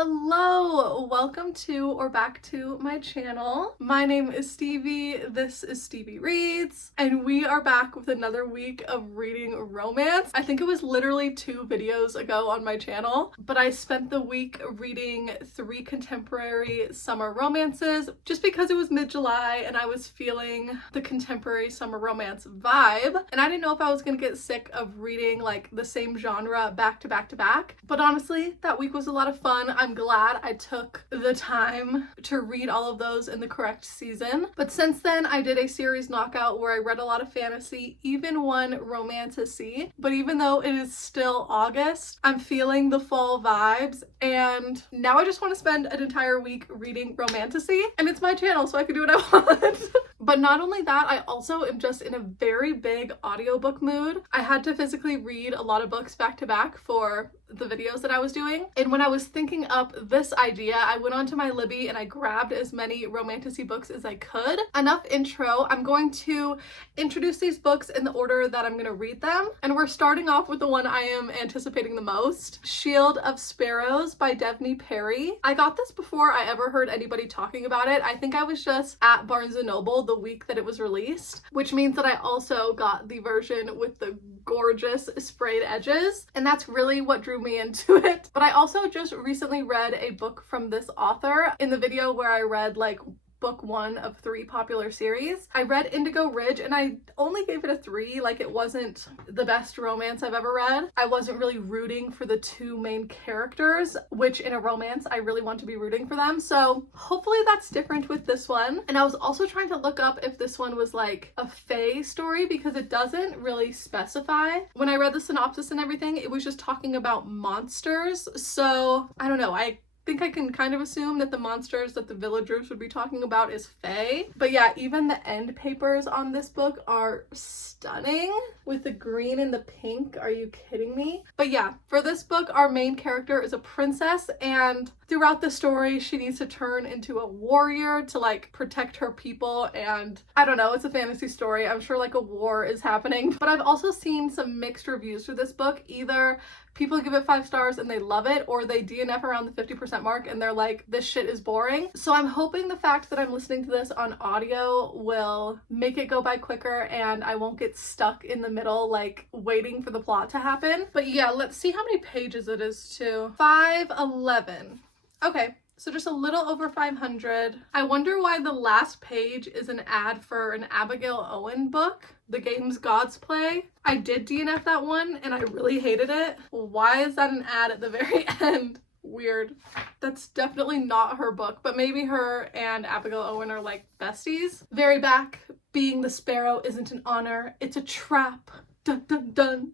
Hello, welcome to or back to my channel. My name is Stevie, this is Stevie Reads, and we are back with another week of reading romance. I think it was literally 2 videos ago on my channel, but I spent the week reading 3 contemporary summer romances just because it was mid-July and I was feeling the contemporary summer romance vibe, and I didn't know if I was gonna get sick of reading like the same genre back to back to back, but honestly, that week was a lot of fun. I'm glad I took the time to read all of those in the correct season. But since then, I did a series knockout where I read a lot of fantasy, even one romantasy. But even though it is still August, I'm feeling the fall vibes, and now I just want to spend an entire week reading romantasy, and it's my channel, so I can do what I want. But not only that, I also am just in a very big audiobook mood. I had to physically read a lot of books back to back for the videos that I was doing. And when I was thinking up this idea, I went onto my Libby and I grabbed as many romantasy books as I could. Enough intro. I'm going to introduce these books in the order that I'm going to read them. And we're starting off with the one I am anticipating the most, Shield of Sparrows by Devney Perry. I got this before I ever heard anybody talking about it. I think I was just at Barnes & Noble the week that it was released, which means that I also got the version with the gorgeous sprayed edges, and that's really what drew me into it. But I also just recently read a book from this author in the video where I read like book 1 of 3 popular series. I read Indigo Ridge and I only gave it a 3, like it wasn't the best romance I've ever read. I wasn't really rooting for the 2 main characters, which in a romance I really want to be rooting for them, so hopefully that's different with this one. And I was also trying to look up if this one was like a fae story because it doesn't really specify. When I read the synopsis and everything, it was just talking about monsters, so I don't know, I think I can kind of assume that the monsters that the villagers would be talking about is fae. But yeah, even the end papers on this book are stunning with the green and the pink. Are you kidding me? But yeah, for this book, our main character is a princess, and throughout the story, she needs to turn into a warrior to like protect her people. And I don't know, it's a fantasy story. I'm sure like a war is happening, but I've also seen some mixed reviews for this book. Either people give it 5 stars and they love it, or they DNF around the 50% mark and they're like, this shit is boring. So I'm hoping the fact that I'm listening to this on audio will make it go by quicker and I won't get stuck in the middle like waiting for the plot to happen. But yeah, let's see how many pages it is too. 511. Okay. So just a little over 500. I wonder why the last page is an ad for an Abigail Owen book, The Games Gods Play. I did DNF that one and I really hated it. Why is that an ad at the very end? Weird. That's definitely not her book, but maybe her and Abigail Owen are like besties. Very back, being the sparrow isn't an honor, it's a trap. Dun dun dun.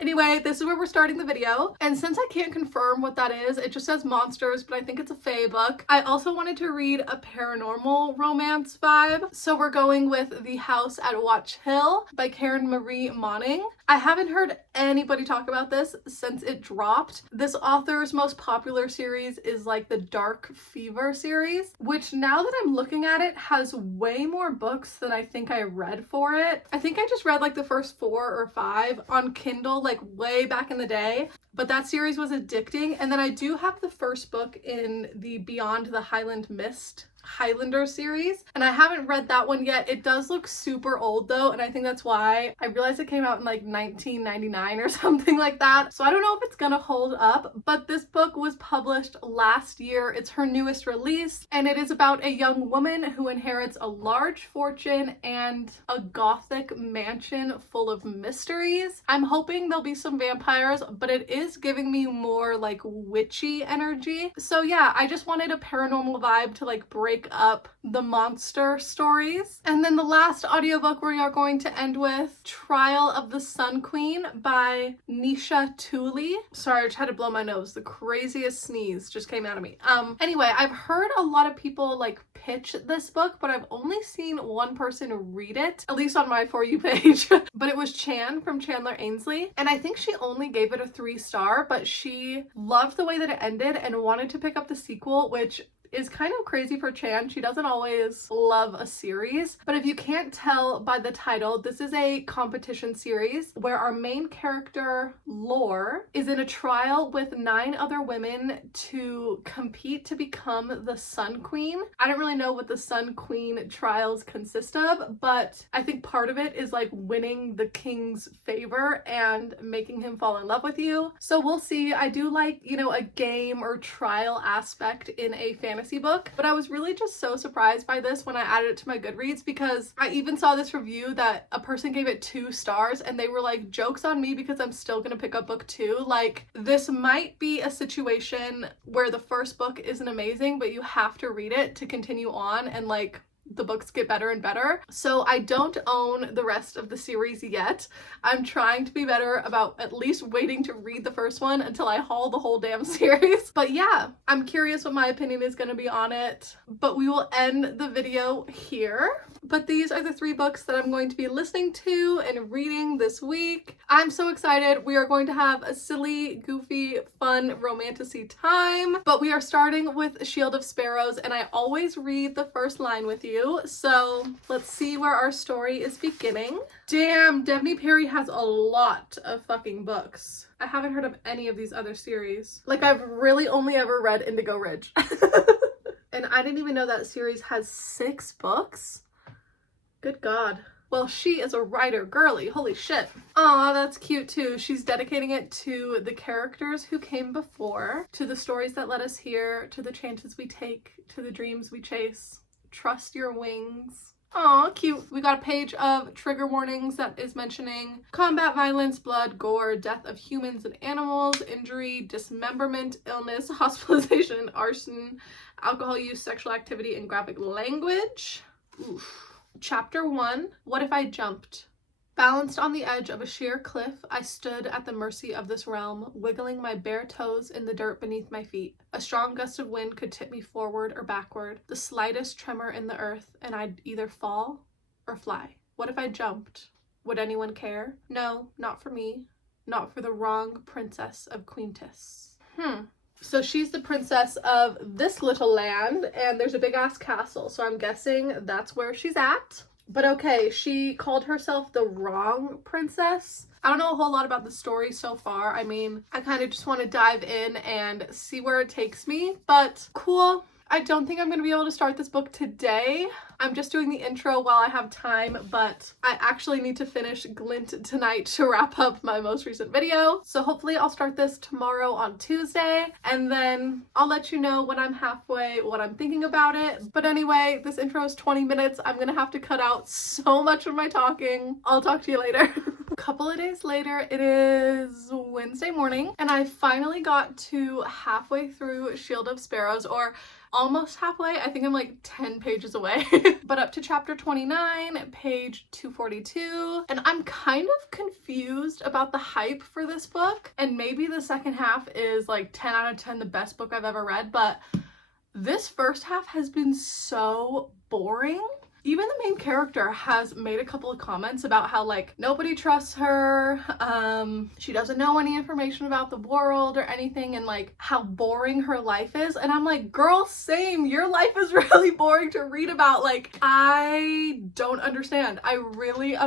Anyway, this is where we're starting the video, and since I can't confirm what that is, it just says monsters, but I think it's a fae book. I also wanted to read a paranormal romance vibe, so we're going with The House at Watch Hill by Karen Marie Moning. I haven't heard anybody talk about this since it dropped. This author's most popular series is like the Dark Fever series, which now that I'm looking at it has way more books than I think I read for it. I think I just read like the first 4 or 5 on Kindle like way back in the day, but that series was addicting. And then I do have the first book in the Beyond the Highland Mist Highlander series, and I haven't read that one yet. It does look super old though, and I think that's why. I realized it came out in like 1999 or something like that, so I don't know if it's gonna hold up, but this book was published last year. It's her newest release, and it is about a young woman who inherits a large fortune and a gothic mansion full of mysteries. I'm hoping there'll be some vampires, but it is giving me more like witchy energy. So yeah, I just wanted a paranormal vibe to like break up the monster stories. And then the last audiobook we are going to end with, Trial of the Sun Queen by Nisha Tooley. Sorry, I just had to blow my nose. The craziest sneeze just came out of me. Anyway, I've heard a lot of people like pitch this book, but I've only seen one person read it, at least on my For You page. But it was Chan from Chandler Ainsley, and I think she only gave it a 3 star, but she loved the way that it ended and wanted to pick up the sequel, which is kind of crazy for Chan. She doesn't always love a series, but if you can't tell by the title, this is a competition series where our main character, Lore, is in a trial with 9 other women to compete to become the Sun Queen. I don't really know what the Sun Queen trials consist of, but I think part of it is like winning the king's favor and making him fall in love with you. So we'll see. I do like, you know, a game or trial aspect in a fantasy book, but I was really just so surprised by this when I added it to my Goodreads, because I even saw this review that a person gave it 2 stars and they were like, joke's on me because I'm still gonna pick up book 2. Like, this might be a situation where the first book isn't amazing, but you have to read it to continue on, and like the books get better and better. So I don't own the rest of the series yet. I'm trying to be better about at least waiting to read the first one until I haul the whole damn series. But yeah, I'm curious what my opinion is going to be on it. But we will end the video here. But these are the 3 books that I'm going to be listening to and reading this week. I'm so excited. We are going to have a silly, goofy, fun romantasy time. But we are starting with Shield of Sparrows, and I always read the first line with you. So let's see where our story is beginning. Damn, Devney Perry has a lot of fucking books. I haven't heard of any of these other series. Like, I've really only ever read Indigo Ridge. And I didn't even know that series has 6 books. Good God. Well, she is a writer girly. Holy shit. Aw, that's cute too. She's dedicating it to the characters who came before, to the stories that led us here, to the chances we take, to the dreams we chase. Trust your wings. Aw, cute. We got a page of trigger warnings that is mentioning combat violence, blood, gore, death of humans and animals, injury, dismemberment, illness, hospitalization, arson, alcohol use, sexual activity, and graphic language. Oof. Chapter 1, What If I Jumped? Balanced on the edge of a sheer cliff, I stood at the mercy of this realm, wiggling my bare toes in the dirt beneath my feet. A strong gust of wind could tip me forward or backward, the slightest tremor in the earth, and I'd either fall or fly. What if I jumped? Would anyone care? No, not for me. Not for the wrong princess of Quintus. So she's the princess of this little land, and there's a big ass castle, so I'm guessing that's where she's at. But okay, she called herself the wrong princess. I don't know a whole lot about the story so far. I mean, I kind of just want to dive in and see where it takes me, but cool. I don't think I'm going to be able to start this book today. I'm just doing the intro while I have time, but I actually need to finish Glint tonight to wrap up my most recent video. So hopefully I'll start this tomorrow on Tuesday, and then I'll let you know when I'm halfway what I'm thinking about it. But anyway, this intro is 20 minutes. I'm going to have to cut out so much of my talking. I'll talk to you later. A couple of days later, it is Wednesday morning, and I finally got to halfway through Shield of Sparrows, or almost halfway. I think I'm like 10 pages away. But up to chapter 29, page 242. And I'm kind of confused about the hype for this book. And maybe the second half is like 10 out of 10 the best book I've ever read, but this first half has been so boring. Even the main character has made a couple of comments about how like nobody trusts her, she doesn't know any information about the world or anything, and like how boring her life is. And I'm like, girl, same, your life is really boring to read about. Like, I don't understand. I'm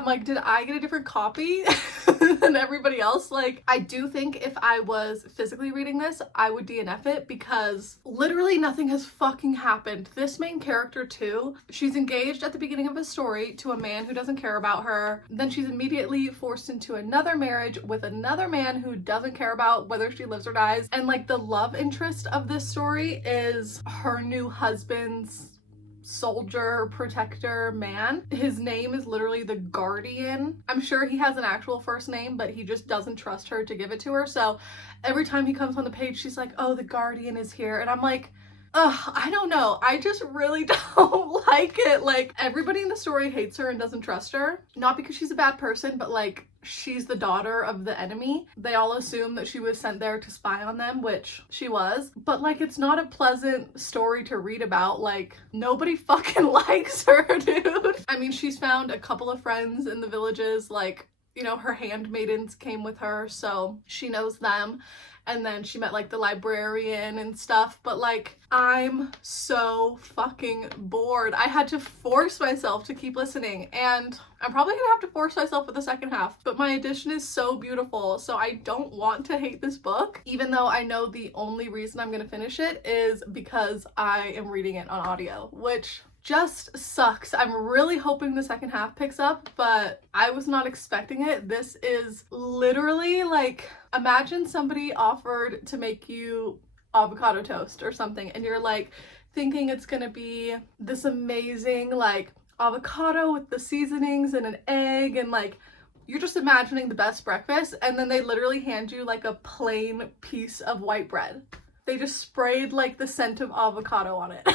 like, did I get a different copy than everybody else? Like, I do think if I was physically reading this, I would DNF it, because literally nothing has fucking happened. This main character too, she's engaged at the beginning of a story to a man who doesn't care about her. Then she's immediately forced into another marriage with another man who doesn't care about whether she lives or dies. And like the love interest of this story is her new husband's soldier, protector man. His name is literally the Guardian. I'm sure he has an actual first name, but he just doesn't trust her to give it to her. So every time he comes on the page, she's like, oh, the Guardian is here. And I'm like, ugh, I don't know. I just really don't like it. Like, everybody in the story hates her and doesn't trust her. Not because she's a bad person, but like, she's the daughter of the enemy. They all assume that she was sent there to spy on them, which she was. But like, it's not a pleasant story to read about. Like, nobody fucking likes her, dude. I mean, she's found a couple of friends in the villages, like, you know, her handmaidens came with her, so she knows them. and then she met like the librarian and stuff, but like I'm so fucking bored. I had to force myself to keep listening, and I'm probably gonna have to force myself with the second half, but my edition is so beautiful, so I don't want to hate this book, even though I know the only reason I'm gonna finish it is because I am reading it on audio, which just sucks. I'm really hoping the second half picks up, but I was not expecting it. This is literally like, imagine somebody offered to make you avocado toast or something, and you're like thinking it's gonna be this amazing like avocado with the seasonings and an egg, and like you're just imagining the best breakfast, and then they literally hand you like a plain piece of white bread. They just sprayed like the scent of avocado on it.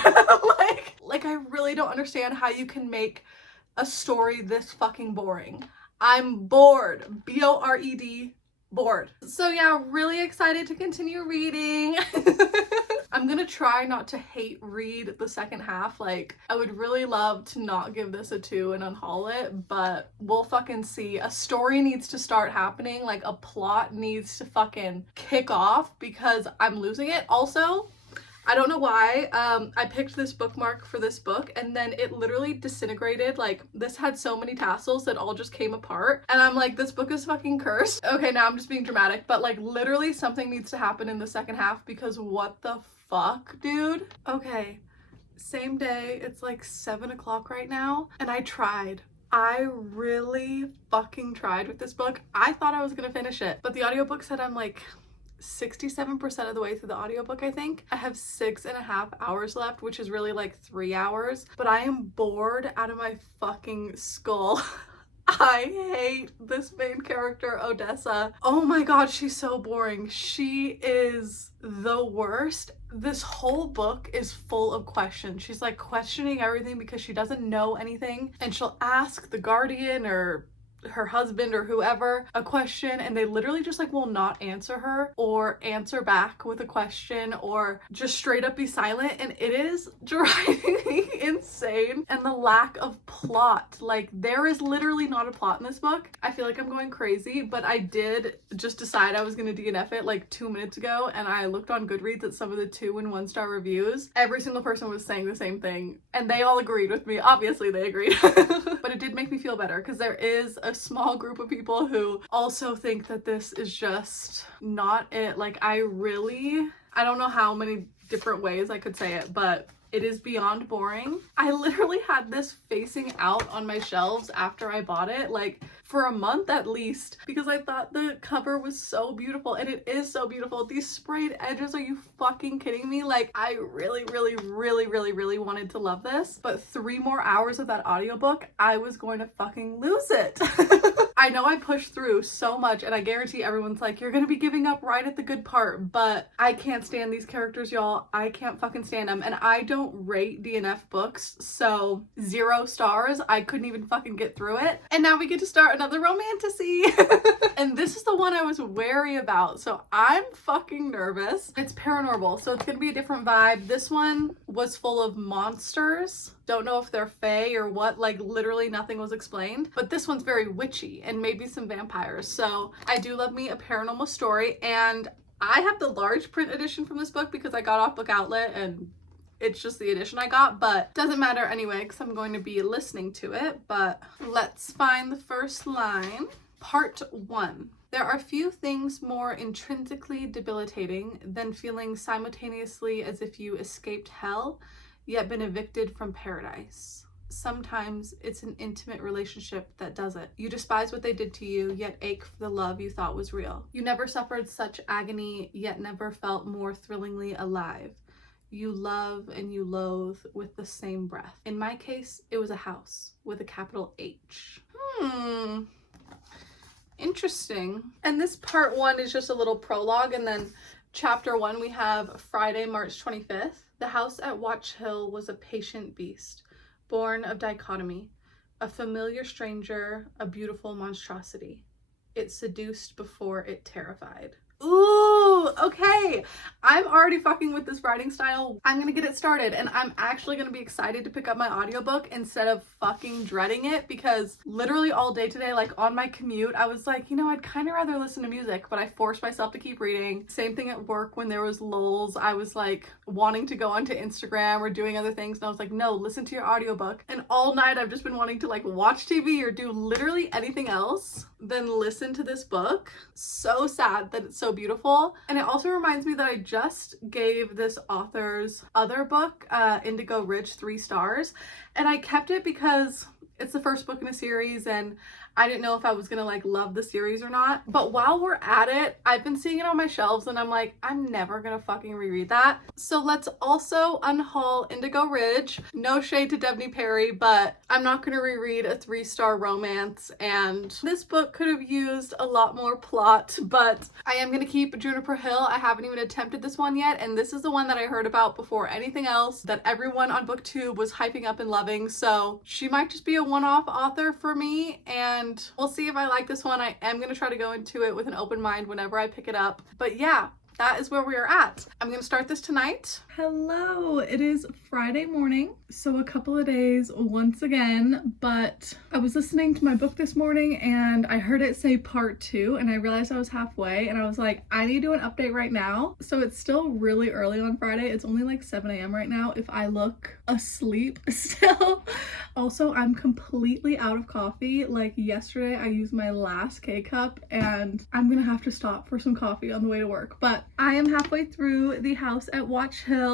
like I really don't understand how you can make a story this fucking boring. I'm bored. B-O-R-E-D, bored. So yeah, really excited to continue reading. I'm gonna try not to hate read the second half. Like, I would really love to not give this a 2 and unhaul it, but we'll fucking see. A story needs to start happening, like a plot needs to fucking kick off, because I'm losing it. Also, I don't know why, I picked this bookmark for this book and then it literally disintegrated. Like, this had so many tassels that all just came apart, and I'm like, this book is fucking cursed. Okay, now I'm just being dramatic, but like literally something needs to happen in the second half, because what the fuck, dude? Okay, same day, it's like 7 o'clock right now, and I tried. I really fucking tried with this book. I thought I was gonna finish it, but the audiobook said I'm like 67% of the way through the audiobook, I think. I have 6.5 hours left, which is really like 3 hours, but I am bored out of my fucking skull. I hate this main character, Odessa. Oh my god, she's so boring. She is the worst. This whole book is full of questions. She's like questioning everything because she doesn't know anything, and she'll ask the guardian or her husband or whoever a question, and they literally just like will not answer her or answer back with a question or just straight up be silent, and it is driving me insane. And the lack of plot, like there is literally not a plot in this book. I feel like I'm going crazy, but I did just decide I was gonna DNF it like 2 minutes ago, and I looked on Goodreads at some of the 2 and 1 star reviews. Every single person was saying the same thing, and they all agreed with me. Obviously they agreed. But it did make me feel better, because there is a small group of people who also think that this is just not it. Like, I don't know how many different ways I could say it, but it is beyond boring. I literally had this facing out on my shelves after I bought it, like for a month at least, because I thought the cover was so beautiful, and it is so beautiful. These sprayed edges, are you fucking kidding me? Like, I really wanted to love this, but 3 more hours of that audiobook, I was going to fucking lose it. I know I pushed through so much, and I guarantee everyone's like, you're gonna be giving up right at the good part, but I can't stand these characters, y'all. I can't fucking stand them, and I don't rate DNF books, so 0 stars. I couldn't even fucking get through it. And now we get to start another Romantasy. And this is the one I was wary about, so I'm fucking nervous. It's paranormal, so it's gonna be a different vibe. This one was full of monsters. Don't know if they're fae or what, like literally nothing was explained, but this one's very witchy and maybe some vampires. So I do love me a paranormal story, and I have the large print edition from this book because I got off Book Outlet, and it's just the edition I got, but doesn't matter anyway because I'm going to be listening to it. But let's find the first line. Part 1. There are few things more intrinsically debilitating than feeling simultaneously as if you escaped hell, yet been evicted from paradise. Sometimes it's an intimate relationship that does it. You despise what they did to you, yet ache for the love you thought was real. You never suffered such agony, yet never felt more thrillingly alive. You love and you loathe with the same breath. In my case, it was a house with a capital H. Interesting. And this part 1 is just a little prologue, and then chapter 1 we have Friday, March 25th. The house at Watch Hill was a patient beast, born of dichotomy, a familiar stranger, a beautiful monstrosity. It seduced before it terrified. Ooh! Woo! Okay, I'm already fucking with this writing style. I'm gonna get it started, and I'm actually gonna be excited to pick up my audiobook instead of fucking dreading it, because literally all day today, like on my commute, I was like, you know, I'd kind of rather listen to music, but I forced myself to keep reading. Same thing at work when there was lulls. I was like wanting to go onto Instagram or doing other things, and I was like, no, listen to your audiobook. And all night I've just been wanting to like watch TV or do literally anything else than listen to this book. So sad that it's so beautiful. And it also reminds me that I just gave this author's other book, Indigo Ridge, 3 stars, and I kept it because it's the first book in a series and I didn't know if I was gonna like love the series or not. But while we're at it, I've been seeing it on my shelves and I'm like, I'm never gonna fucking reread that. So let's also unhaul Indigo Ridge. No shade to Devney Perry, but I'm not gonna reread a 3-star romance, and this book could have used a lot more plot, but I am gonna keep Juniper Hill. I haven't even attempted this one yet, and this is the one that I heard about before anything else that everyone on BookTube was hyping up and loving, so she might just be a one-off author for me, and we'll see if I like this one. I am going to try to go into it with an open mind whenever I pick it up. But yeah, that is where we are at. I'm going to start this tonight. Hello, it is Friday morning, so a couple of days once again, but I was listening to my book this morning and I heard it say part 2 and I realized I was halfway and I was like, I need to do an update right now. So it's still really early on Friday. It's only like 7 a.m. right now if I look asleep still. Also, I'm completely out of coffee. Like yesterday I used my last K-cup and I'm gonna have to stop for some coffee on the way to work, but I am halfway through The House at Watch Hill,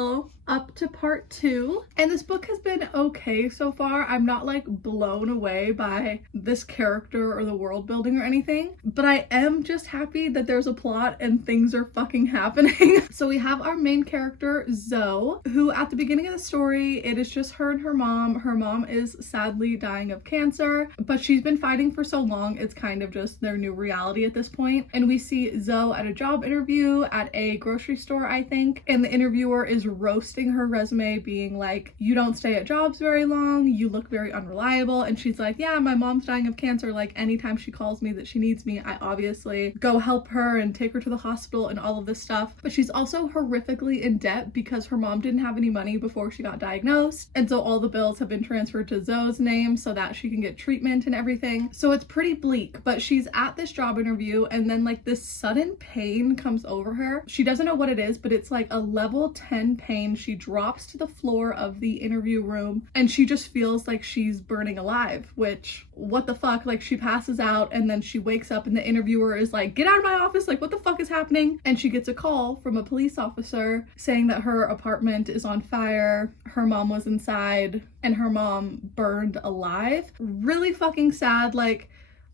up to part 2, and this book has been okay so far. I'm not like blown away by this character or the world building or anything, but I am just happy that there's a plot and things are fucking happening. So we have our main character Zoe, who at the beginning of the story, it is just her and her mom. Her mom is sadly dying of cancer, but she's been fighting for so long, it's kind of just their new reality at this point. And we see Zoe at a job interview at a grocery store, I think, and the interviewer is roasting her resume, being like, you don't stay at jobs very long, you look very unreliable. And she's like, yeah, my mom's dying of cancer, like anytime she calls me that she needs me, I obviously go help her and take her to the hospital and all of this stuff. But she's also horrifically in debt because her mom didn't have any money before she got diagnosed, and so all the bills have been transferred to Zoe's name so that she can get treatment and everything. So it's pretty bleak, but she's at this job interview and then like this sudden pain comes over her. She doesn't know what it is, but it's like a level 10 pain. She drops to the floor of the interview room and she just feels like she's burning alive, which, what the fuck? Like, she passes out and then she wakes up and the interviewer is like, get out of my office, like what the fuck is happening? And she gets a call from a police officer saying that her apartment is on fire, her mom was inside, and her mom burned alive. Really fucking sad. Like,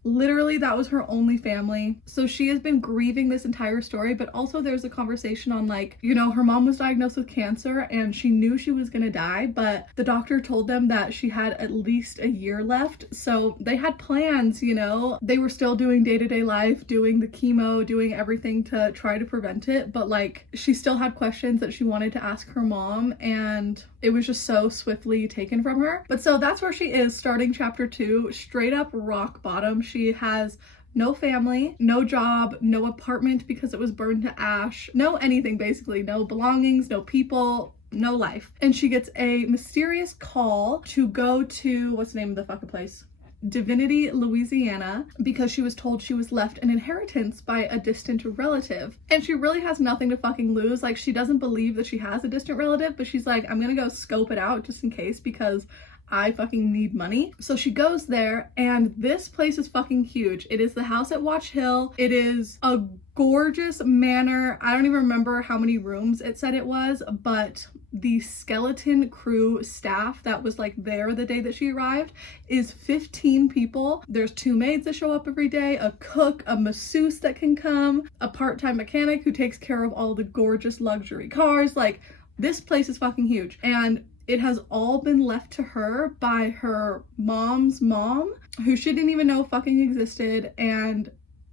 literally that was her only family. So she has been grieving this entire story, but also there's a conversation on like, you know, her mom was diagnosed with cancer and she knew she was gonna die, but the doctor told them that she had at least a year left. So they had plans, you know, they were still doing day-to-day life, doing the chemo, doing everything to try to prevent it, but like she still had questions that she wanted to ask her mom, and it was just so swiftly taken from her. But so that's where she is starting chapter 2, straight up rock bottom. She has no family, no job, no apartment because it was burned to ash, no anything basically, no belongings, no people, no life. And she gets a mysterious call to go to, what's the name of the fucking place? Divinity, Louisiana, because she was told she was left an inheritance by a distant relative. And she really has nothing to fucking lose. Like, she doesn't believe that she has a distant relative, but she's like, I'm gonna go scope it out just in case because I fucking need money. So she goes there and this place is fucking huge. It is the house at Watch Hill. It is a gorgeous manor. I don't even remember how many rooms it said it was, but the skeleton crew staff that was like there the day that she arrived is 15 people. There's 2 maids that show up every day, a cook, a masseuse that can come, a part-time mechanic who takes care of all the gorgeous luxury cars. Like, this place is fucking huge. And it has all been left to her by her mom's mom, who she didn't even know fucking existed, and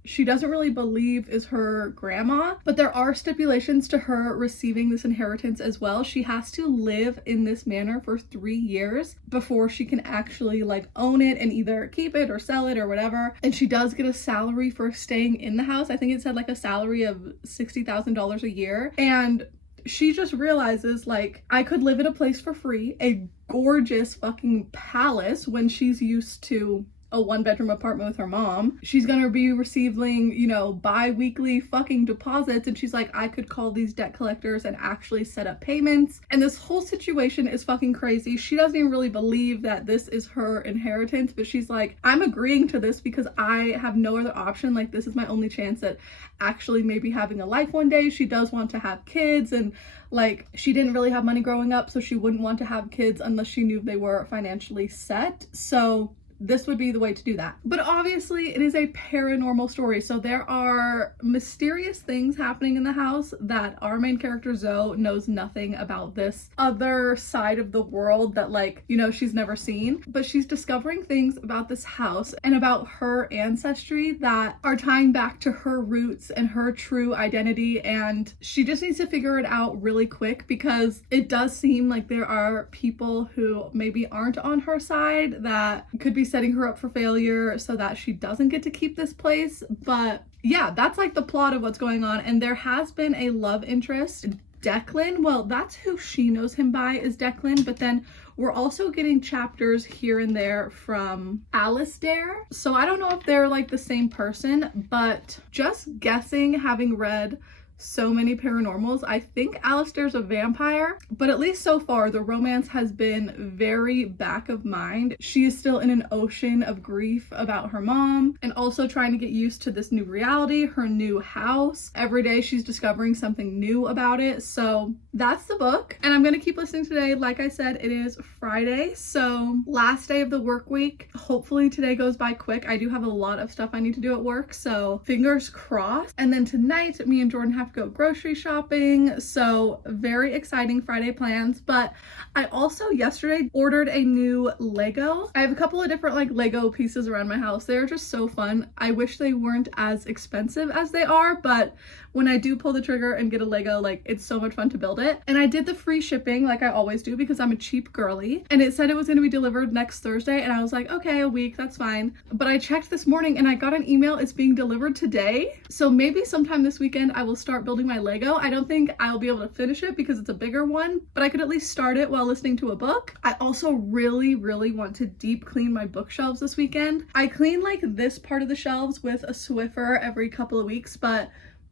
she doesn't really believe is her grandma, but there are stipulations to her receiving this inheritance as well. She has to live in this manor for 3 years before she can actually like own it and either keep it or sell it or whatever. And she does get a salary for staying in the house. I think it said like a salary of $60,000 a year. And she just realizes, like, I could live in a place for free, a gorgeous fucking palace, when she's used to a 1-bedroom apartment with her mom. She's gonna be receiving, you know, bi-weekly fucking deposits, and she's like, I could call these debt collectors and actually set up payments. And this whole situation is fucking crazy. She doesn't even really believe that this is her inheritance, but she's like, I'm agreeing to this because I have no other option. Like, this is my only chance at actually maybe having a life one day. She does want to have kids, and like, she didn't really have money growing up, so she wouldn't want to have kids unless she knew they were financially set. So this would be the way to do that. But obviously it is a paranormal story, so there are mysterious things happening in the house that our main character Zoe knows nothing about, this other side of the world that, like, you know, she's never seen. But she's discovering things about this house and about her ancestry that are tying back to her roots and her true identity, and she just needs to figure it out really quick because it does seem like there are people who maybe aren't on her side that could be setting her up for failure so that she doesn't get to keep this place. But yeah, that's like the plot of what's going on. And there has been a love interest, Declan. Well, that's who she knows him by, is Declan, but then we're also getting chapters here and there from Alistair. So I don't know if they're like the same person, but just guessing, having read so many paranormals, I think Alistair's a vampire, but at least so far the romance has been very back of mind. She is still in an ocean of grief about her mom and also trying to get used to this new reality, her new house. Every day she's discovering something new about it. So that's the book, and I'm gonna keep listening today. Like I said, it is Friday, so last day of the work week. Hopefully today goes by quick. I do have a lot of stuff I need to do at work, so fingers crossed. And then tonight me and Jordan have to go grocery shopping, so very exciting Friday plans. But I also yesterday ordered a new Lego. I have a couple of different like Lego pieces around my house. They're just so fun. I wish they weren't as expensive as they are, but when I do pull the trigger and get a Lego, like, it's so much fun to build it. And I did the free shipping like I always do because I'm a cheap girly, and it said it was going to be delivered next Thursday, and I was like, okay, a week, that's fine. But I checked this morning and I got an email, it's being delivered today. So maybe sometime this weekend I will start building my Lego. I don't think I'll be able to finish it because it's a bigger one, but I could at least start it while listening to a book. I also really want to deep clean my bookshelves this weekend. I clean like this part of the shelves with a Swiffer every couple of weeks, but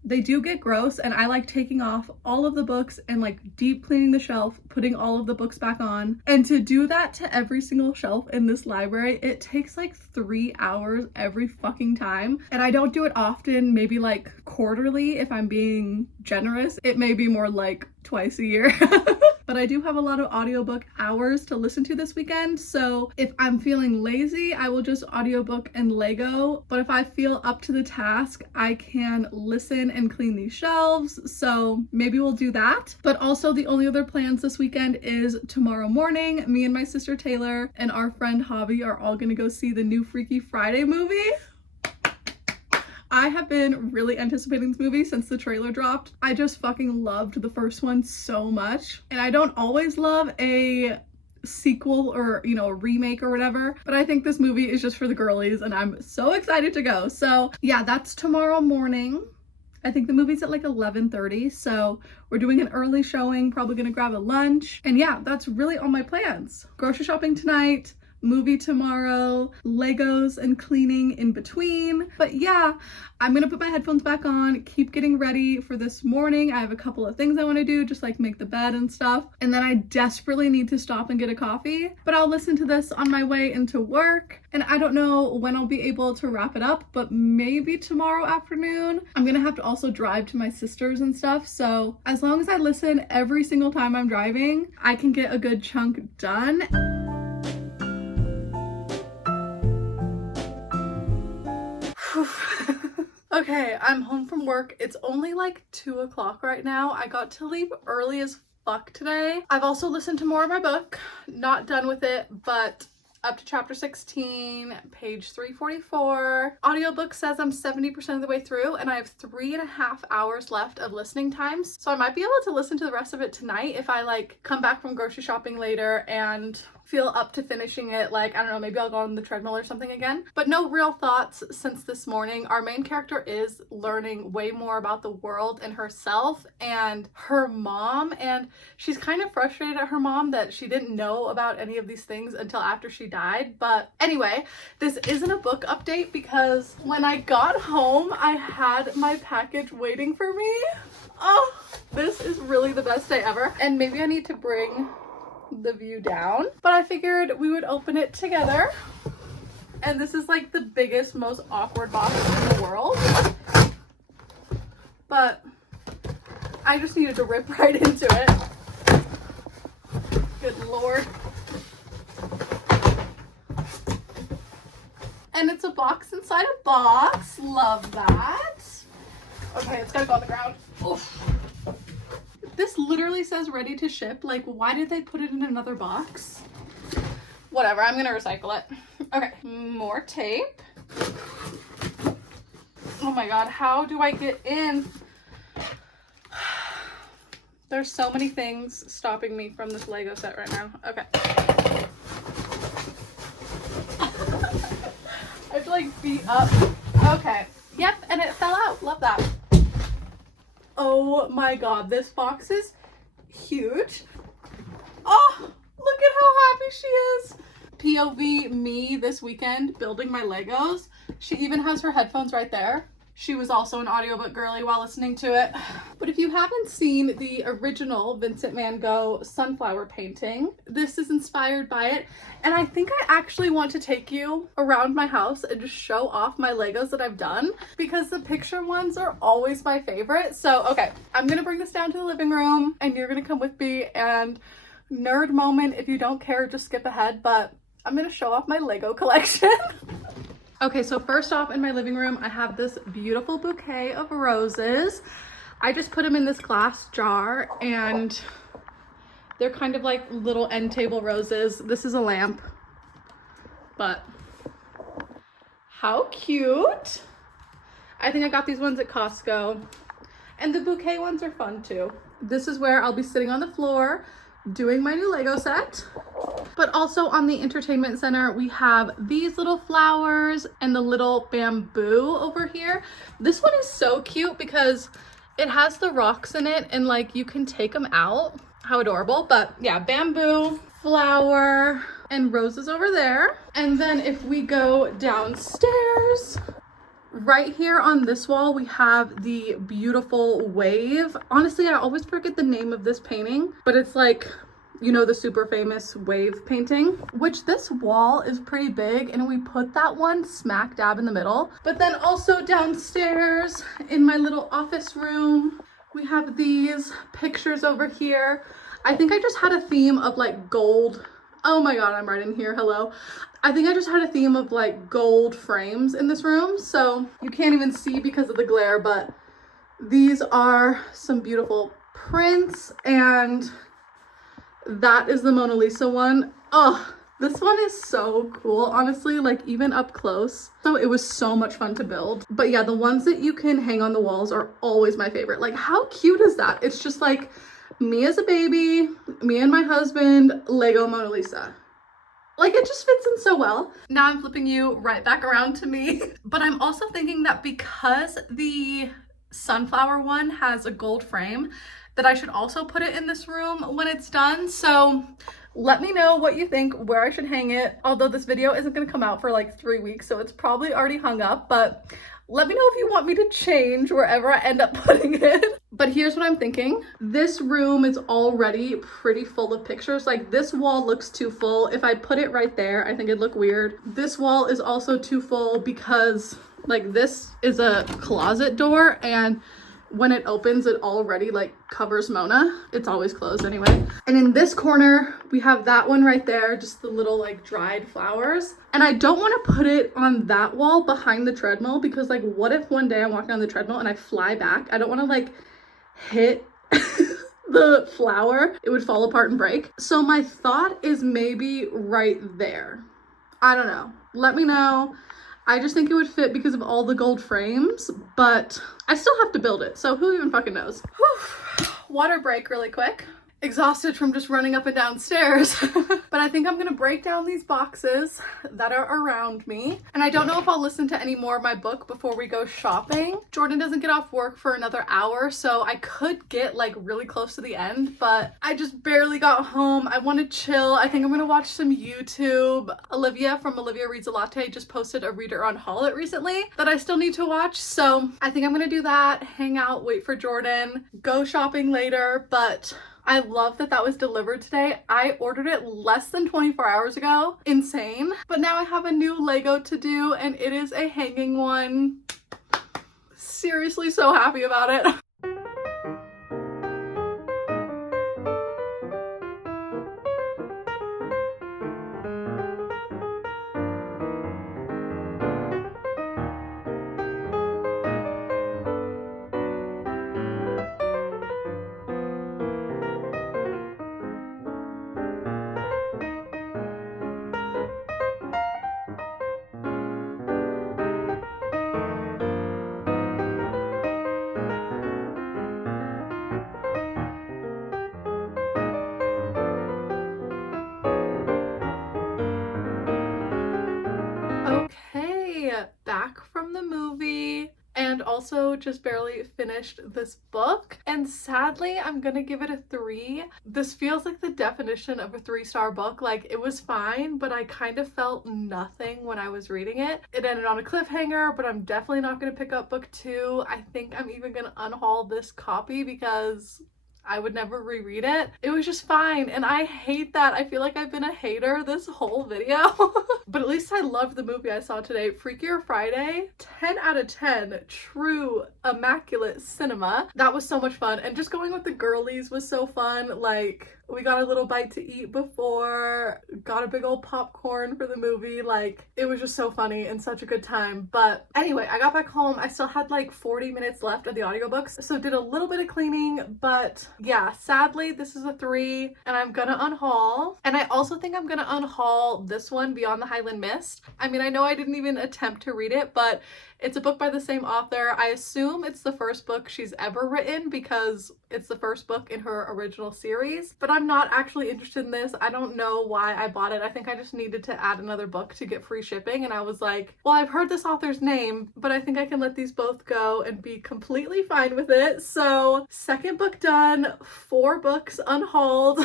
they do get gross, and I like taking off all of the books and like deep cleaning the shelf, putting all of the books back on. And to do that to every single shelf in this library, it takes like 3 hours every fucking time. And I don't do it often, maybe like quarterly if I'm being generous. It may be more like twice a year. But I do have a lot of audiobook hours to listen to this weekend, so if I'm feeling lazy, I will just audiobook and Lego. But if I feel up to the task, I can listen and clean these shelves, so maybe we'll do that. But also the only other plans this weekend is tomorrow morning, me and my sister Taylor and our friend Hobby are all gonna go see the new Freaky Friday movie. I have been really anticipating this movie since the trailer dropped. I just fucking loved the first one so much. And I don't always love a sequel or, you know, a remake or whatever, but I think this movie is just for the girlies and I'm so excited to go. So yeah, that's tomorrow morning. I think the movie's at like 11:30, so we're doing an early showing, probably gonna grab a lunch. And yeah, that's really all my plans. Grocery shopping tonight, movie tomorrow, Legos and cleaning in between. But yeah, I'm gonna put my headphones back on, keep getting ready for this morning. I have a couple of things I want to do, just like make the bed and stuff, and then I desperately need to stop and get a coffee. But I'll listen to this on my way into work, and I don't know when I'll be able to wrap it up, but maybe tomorrow afternoon. I'm gonna have to also drive to my sister's and stuff, so as long as I listen every single time I'm driving, I can get a good chunk done. Okay, I'm home from work. It's only like 2 o'clock right now. I got to leave early as fuck today. I've also listened to more of my book. Not done with it, but up to chapter 16, page 344. Audiobook says I'm 70% of the way through and I have 3.5 hours left of listening times. So I might be able to listen to the rest of it tonight if I like come back from grocery shopping later and feel up to finishing it. Like, I don't know, maybe I'll go on the treadmill or something again. But no real thoughts since this morning. Our main character is learning way more about the world and herself and her mom, and she's kind of frustrated at her mom that she didn't know about any of these things until after she died. But anyway, this isn't a book update because when I got home, I had my package waiting for me. Oh, this is really the best day ever. And maybe I need to bring the view down, but I figured we would open it together. And this is like the biggest, most awkward box in the world, but I just needed to rip right into it. Good Lord. And it's a box inside a box. Love that. Okay, it's gotta go on the ground. Oof. This literally says ready to ship. Like, why did they put it in another box? Whatever, I'm gonna recycle it. Okay, more tape. Oh my God, how do I get in? There's so many things stopping me from this Lego set right now. Okay. I have to like beat up. Okay, yep, and it fell out. Love that. Oh my God, this box is huge. Oh, look at how happy she is. POV me this weekend building my Legos. She even has her headphones right there. She was also an audiobook girly while listening to it. But if you haven't seen the original Vincent Van Gogh sunflower painting, this is inspired by it. And I think I actually want to take you around my house and just show off my Legos that I've done because the picture ones are always my favorite. So, okay, I'm gonna bring this down to the living room and you're gonna come with me, and nerd moment, if you don't care, just skip ahead, but I'm gonna show off my Lego collection. Okay, so first off in my living room, I have this beautiful bouquet of roses. I just put them in this glass jar and they're kind of like little end table roses. This is a lamp, but how cute. I think I got these ones at Costco, and the bouquet ones are fun too. This is where I'll be sitting on the floor doing my new Lego set. But also on the entertainment center, we have these little flowers and the little bamboo over here. This one is so cute because it has the rocks in it and like you can take them out. How adorable. But yeah, bamboo, flower, and roses over there. And then if we go downstairs, right here on this wall, we have the beautiful wave. Honestly, I always forget the name of this painting, but it's like, you know, the super famous wave painting, which this wall is pretty big and we put that one smack dab in the middle. But then also downstairs in my little office room, we have these pictures over here. I think I just had a theme of like gold. Oh my God, I'm right in here, hello. I think I just had a theme of like gold frames in this room. So you can't even see because of the glare, but these are some beautiful prints, and that is the Mona Lisa one. Oh, this one is so cool, honestly, like even up close. So it was so much fun to build. But yeah, the ones that you can hang on the walls are always my favorite. Like, how cute is that? It's just like me as a baby, me and my husband, Lego Mona Lisa. Like, it just fits in so well. Now I'm flipping you right back around to me. But I'm also thinking that because the sunflower one has a gold frame, that I should also put it in this room when it's done. So let me know what you think, where I should hang it. Although this video isn't gonna come out for like 3 weeks, so it's probably already hung up, but let me know if you want me to change wherever I end up putting it. But here's what I'm thinking. This room is already pretty full of pictures. Like, this wall looks too full. If I put it right there, I think it'd look weird. This wall is also too full because like this is a closet door, and when it opens, it already like covers Mona. It's always closed anyway. And in this corner, we have that one right there, just the little like dried flowers. And I don't want to put it on that wall behind the treadmill because like, what if one day I'm walking on the treadmill and I fly back? I don't want to like hit the flower. It would fall apart and break. So my thought is maybe right there. I don't know. Let me know. I just think it would fit because of all the gold frames, but I still have to build it, so who even fucking knows? Whew. Water break really quick. Exhausted from just running up and down stairs. But I think I'm gonna break down these boxes that are around me. And I don't know if I'll listen to any more of my book before we go shopping. Jordan doesn't get off work for another hour, so I could get like really close to the end, but I just barely got home. I want to chill. I think I'm gonna watch some YouTube. Olivia from Olivia Reads a Latte just posted a Reader on Haul It recently that I still need to watch, so I think I'm gonna do that, hang out, wait for Jordan, go shopping later. But I love that that was delivered today. I ordered it less than 24 hours ago. Insane. But now I have a new Lego to do, and it is a hanging one. Seriously, so happy about it. Okay, back from the movie, and also just barely finished this book, and sadly I'm gonna give it a 3. This feels like the definition of a 3-star book. Like, it was fine, but I kind of felt nothing when I was reading it. It ended on a cliffhanger, but I'm definitely not gonna pick up book 2. I think I'm even gonna unhaul this copy because I would never reread it. It was just fine, and I hate that. I feel like I've been a hater this whole video. But at least I loved the movie I saw today, Freakier Friday. 10 out of 10. True immaculate cinema. That was so much fun, and just going with the girlies was so fun. Like, we got a little bite to eat before, got a big old popcorn for the movie. Like, it was just so funny and such a good time. But anyway, I got back home. I still had like 40 minutes left of the audiobooks, so did a little bit of cleaning. But yeah, sadly, this is a 3, and I'm gonna unhaul. And I also think I'm gonna unhaul this one, Beyond the Highland Mist. I mean, I know I didn't even attempt to read it, but it's a book by the same author. I assume it's the first book she's ever written because it's the first book in her original series. But I'm not actually interested in this. I don't know why I bought it. I think I just needed to add another book to get free shipping, and I was like, well, I've heard this author's name, but I think I can let these both go and be completely fine with it. So, second book done, 4 books unhauled.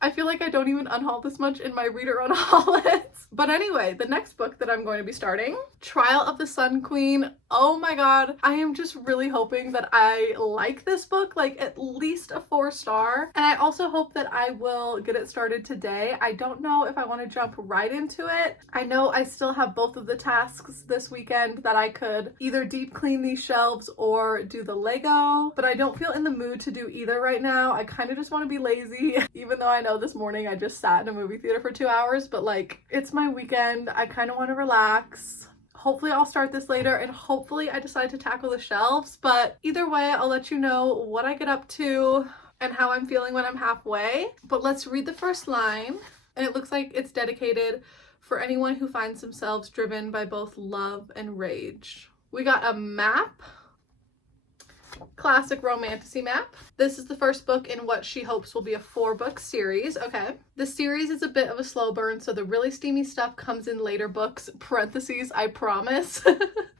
I feel like I don't even unhaul this much in my Reader on Haul It. But anyway, the next book that I'm going to be starting, Trial of the Sun Queen. Oh my god, I am just really hoping that I like this book, like at least a 4-star. And I also hope that I will get it started today. I don't know if I want to jump right into it. I know I still have both of the tasks this weekend that I could either deep clean these shelves or do the Lego, but I don't feel in the mood to do either right now. I kind of just want to be lazy, even though I know this morning I just sat in a movie theater for 2 hours, but like, it's my weekend. I kind of want to relax. Hopefully I'll start this later, and hopefully I decide to tackle the shelves, but either way, I'll let you know what I get up to and how I'm feeling when I'm halfway. But let's read the first line, and it looks like it's dedicated for anyone who finds themselves driven by both love and rage. We got a map. Classic Romantasy map. This is the first book in what she hopes will be a 4-book series. Okay. The series is a bit of a slow burn, so the really steamy stuff comes in later books. Parentheses, I promise.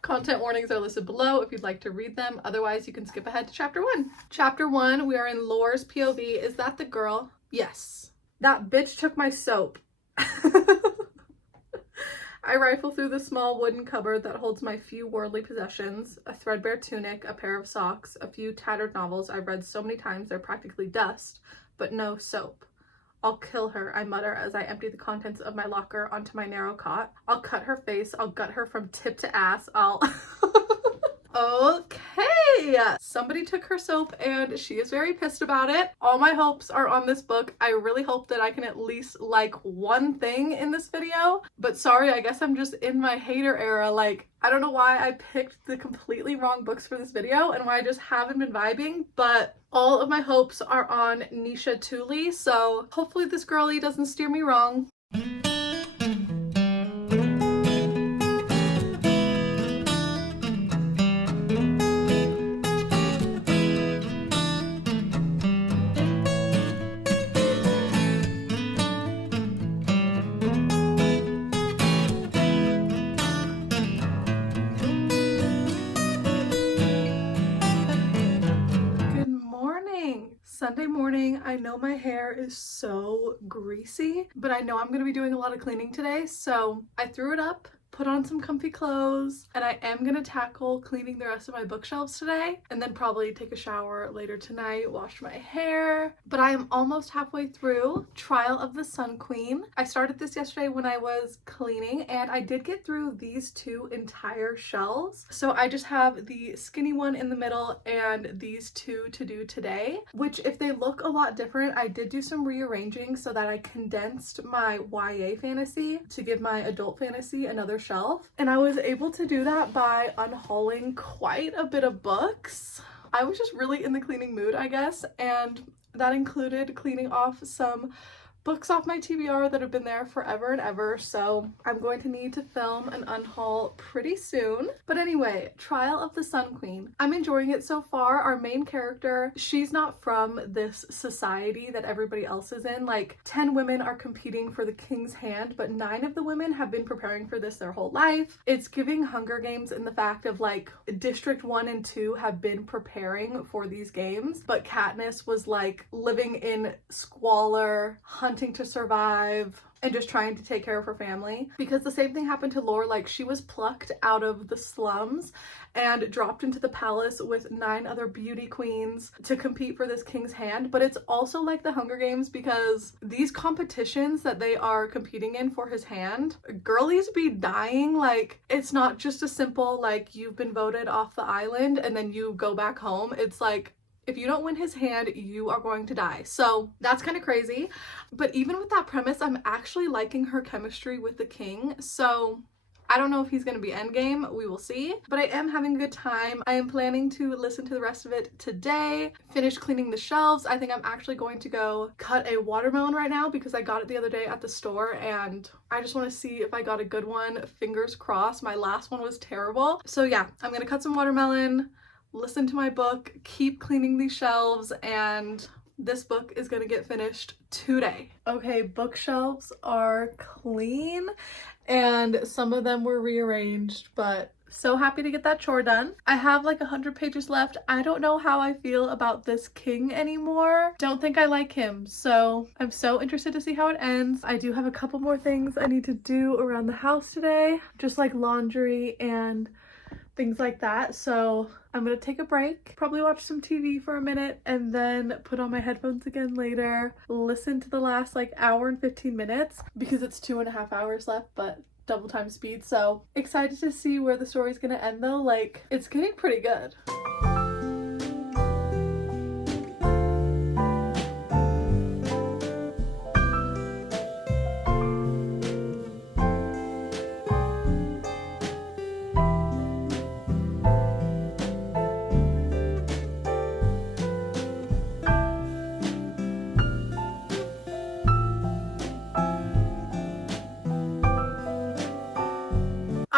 Content warnings are listed below if you'd like to read them. Otherwise, you can skip ahead to chapter 1. Chapter 1, we are in Laura's POV. Is that the girl? Yes. That bitch took my soap. I rifle through the small wooden cupboard that holds my few worldly possessions, a threadbare tunic, a pair of socks, a few tattered novels I've read so many times they're practically dust, but no soap. I'll kill her, I mutter as I empty the contents of my locker onto my narrow cot. I'll cut her face, I'll gut her from tip to ass, I'll... Okay, somebody took her soap and she is very pissed about it. All my hopes are on this book. I really hope that I can at least like one thing in this video, but sorry, I guess I'm just in my hater era. Like, I don't know why I picked the completely wrong books for this video and why I just haven't been vibing, but all of my hopes are on Nisha Tooley, so hopefully this girlie doesn't steer me wrong. Sunday morning. I know my hair is so greasy, but I know I'm going to be doing a lot of cleaning today, so I threw it up, put on some comfy clothes, and I am gonna tackle cleaning the rest of my bookshelves today, and then probably take a shower later tonight, wash my hair. But I am almost halfway through Trial of the Sun Queen. I started this yesterday when I was cleaning, and I did get through these 2 entire shelves. So I just have the skinny one in the middle and these 2 to do today, which if they look a lot different, I did do some rearranging so that I condensed my YA fantasy to give my adult fantasy another shelf, and I was able to do that by unhauling quite a bit of books. I was just really in the cleaning mood, I guess, and that included cleaning off some books off my TBR that have been there forever and ever, so I'm going to need to film an unhaul pretty soon. But anyway, Trial of the Sun Queen. I'm enjoying it so far. Our main character, she's not from this society that everybody else is in. Like 10 women are competing for the king's hand, but 9 of the women have been preparing for this their whole life. It's giving Hunger Games in the fact of like District 1 and 2 have been preparing for these games, but Katniss was like living in squalor, hunting to survive, and just trying to take care of her family. Because the same thing happened to Lore. Like she was plucked out of the slums and dropped into the palace with 9 other beauty queens to compete for this king's hand. But it's also like the Hunger Games, because these competitions that they are competing in for his hand, girlies be dying. Like it's not just a simple like you've been voted off the island and then you go back home. It's like if you don't win his hand, you are going to die. So that's kind of crazy. But even with that premise, I'm actually liking her chemistry with the king. So I don't know if he's going to be endgame. We will see. But I am having a good time. I am planning to listen to the rest of it today. Finish cleaning the shelves. I think I'm actually going to go cut a watermelon right now because I got it the other day at the store and I just want to see if I got a good one. Fingers crossed. My last one was terrible. So yeah, I'm going to cut some watermelon, listen to my book, keep cleaning these shelves, and this book is gonna get finished today. Okay, bookshelves are clean and some of them were rearranged, but so happy to get that chore done. I have like 100 pages left. I don't know how I feel about this king anymore. Don't think I like him, so I'm so interested to see how it ends. I do have a couple more things I need to do around the house today, just like laundry and things like that. So I'm gonna take a break, probably watch some TV for a minute, and then put on my headphones again later, listen to the last like hour and 15 minutes because it's 2.5 hours left, but double time speed. So excited to see where the story's gonna end though. Like it's getting pretty good.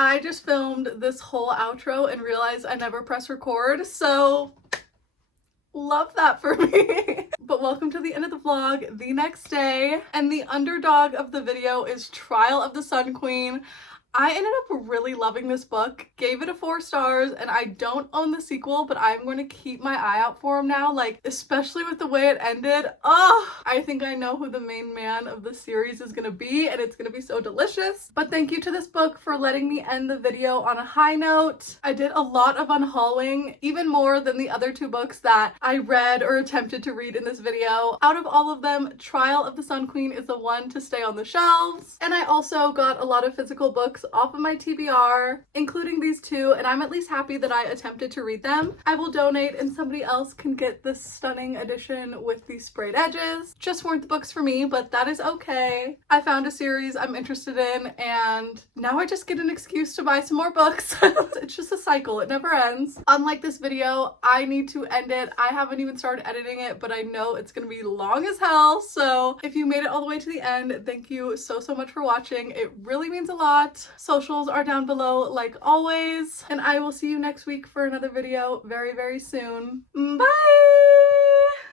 I just filmed this whole outro and realized I never press record, so love that for me. But welcome to the end of the vlog, the next day, and the underdog of the video is Trial of the Sun Queen. I ended up really loving this book, gave it a 4 stars, and I don't own the sequel, but I'm going to keep my eye out for him now, like, especially with the way it ended. Oh, I think I know who the main man of the series is going to be, and it's going to be so delicious. But thank you to this book for letting me end the video on a high note. I did a lot of unhauling, even more than the other 2 books that I read or attempted to read in this video. Out of all of them, Trial of the Sun Queen is the one to stay on the shelves, and I also got a lot of physical books off of my TBR, including these 2, and I'm at least happy that I attempted to read them. I will donate and somebody else can get this stunning edition with these sprayed edges. Just weren't the books for me, but that is okay. I found a series I'm interested in, and now I just get an excuse to buy some more books. It's just a cycle, it never ends. Unlike this video, I need to end it. I haven't even started editing it, but I know it's gonna be long as hell, so if you made it all the way to the end, thank you so much for watching. It really means a lot. Socials are down below like always, and I will see you next week for another video very soon. Bye!